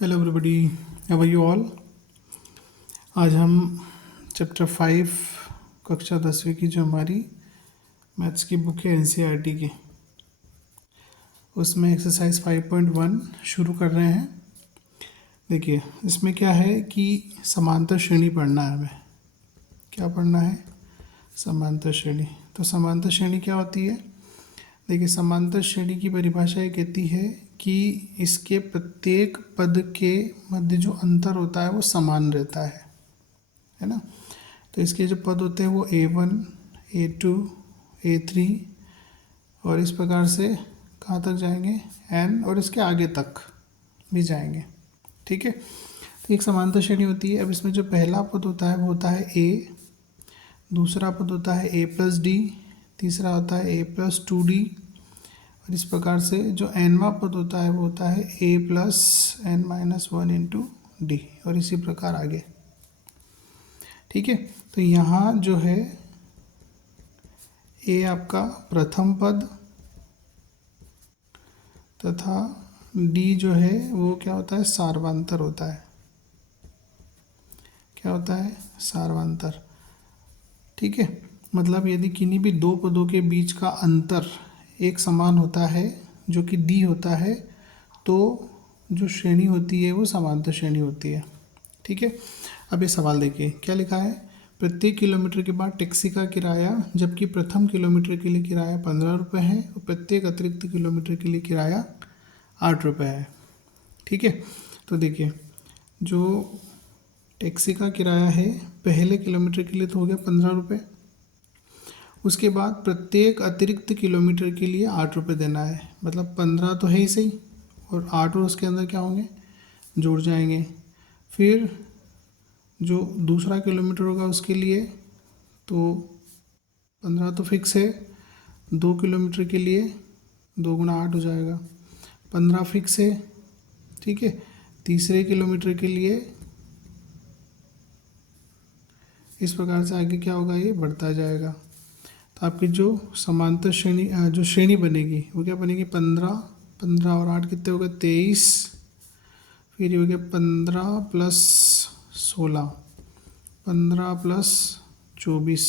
Hello everybody, how are you all. आज हम chapter 5 कक्षा 10वीं की जो हमारी मैथ्स की बुक है एनसीईआरटी की, उसमें एक्सरसाइज 5.1 शुरू कर रहे हैं। देखिए इसमें क्या है कि समांतर श्रेणी पढ़ना है हमें। क्या पढ़ना है? समांतर श्रेणी। तो समांतर श्रेणी क्या होती है? देखिए समांतर श्रेणी की परिभाषा ये कहती है कि इसके प्रत्येक पद के मध्य जो अंतर होता है वो समान रहता है ना। तो इसके जो पद होते हैं वो A1, A2, A3 और इस प्रकार से कहाँ तक जाएंगे N, और इसके आगे तक भी जाएंगे। ठीक है, तो एक समांतर श्रेणी होती है। अब इसमें जो पहला पद होता है वो होता है A, दूसरा पद होता है A+D, तीसरा होता है A+2D, और इस प्रकार से जो nवां पद होता है वो होता है A+n-1 इंटू डी, और इसी प्रकार आगे। ठीक है, तो यहाँ जो है A आपका प्रथम पद तथा D जो है वो क्या होता है? सार्वंतर होता है। क्या होता है? सार्वंतर। ठीक है, मतलब यदि किन्हीं भी दो पदों के बीच का अंतर एक समान होता है जो कि D होता है, तो जो श्रेणी होती है वो समांतर श्रेणी होती है। ठीक है, अब ये सवाल देखिए क्या लिखा है। प्रत्येक किलोमीटर के बाद टैक्सी का किराया, जबकि प्रथम किलोमीटर के लिए किराया 15 रुपये है और प्रत्येक अतिरिक्त किलोमीटर के लिए किराया 8 रुपये है। ठीक है, तो देखिए जो टैक्सी का किराया है पहले किलोमीटर के लिए तो हो गया 15 रुपये, उसके बाद प्रत्येक अतिरिक्त किलोमीटर के लिए 8 रुपये देना है। मतलब 15 तो है ही सही, और 8 और उसके अंदर क्या होंगे? जुड़ जाएंगे। फिर जो दूसरा किलोमीटर होगा उसके लिए तो 15 तो फिक्स है, 2 किलोमीटर के लिए 2 गुणा 8 हो जाएगा, 15 फिक्स है। ठीक है, तीसरे किलोमीटर के लिए इस प्रकार से आगे क्या होगा? ये बढ़ता जाएगा। तो आपकी जो समांतर श्रेणी जो श्रेणी बनेगी वो क्या बनेगी? 15, 15 और 8 कितने हो गए? 23। फिर ये हो गया 15 प्लस 16, 15 प्लस 24,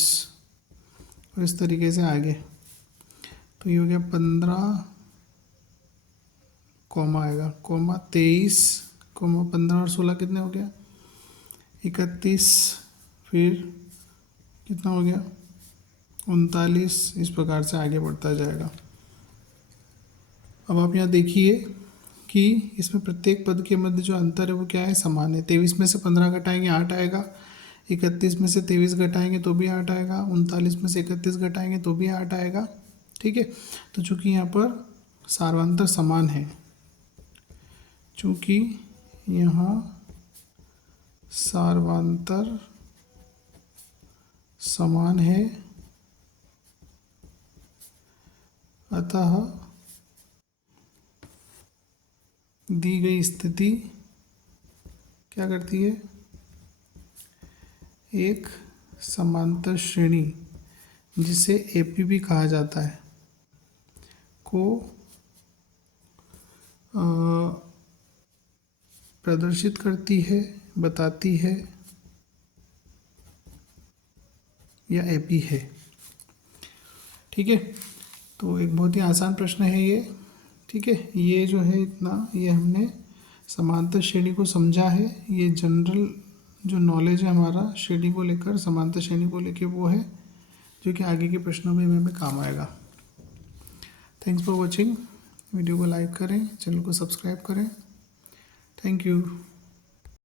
और इस तरीके से आगे। तो ये हो गया 15 कॉमा आएगा, कॉमा 23, कॉमा 15 और 16 कितने हो गया? 31। फिर कितना हो गया? 39। इस प्रकार से आगे बढ़ता जाएगा। अब आप यहाँ देखिए कि इसमें प्रत्येक पद के मध्य जो अंतर है वो क्या है? समान है। 23 में से 15 घटाएंगे 8 आएगा, 31 में से 23 घटाएंगे तो भी 8 आएगा, 39 में से 31 घटाएंगे तो भी 8 आएगा। ठीक है, तो चूंकि यहाँ पर सार्वंतर समान है, चूंकि यहाँ सार्वंतर समान है, अतः दी गई स्थिति क्या करती है? एक समांतर श्रेणी जिसे एपी भी कहा जाता है को प्रदर्शित करती है, बताती है, या एपी है। ठीक है, तो एक बहुत ही आसान प्रश्न है ये। ठीक है, ये जो है इतना ये हमने समांतर श्रेणी को समझा है। ये जनरल जो नॉलेज है हमारा श्रेणी को लेकर, समांतर श्रेणी को लेकर, वो है जो कि आगे के प्रश्नों में हमें काम आएगा। Thanks for watching. वीडियो को लाइक करें, चैनल को सब्सक्राइब करें। Thank you.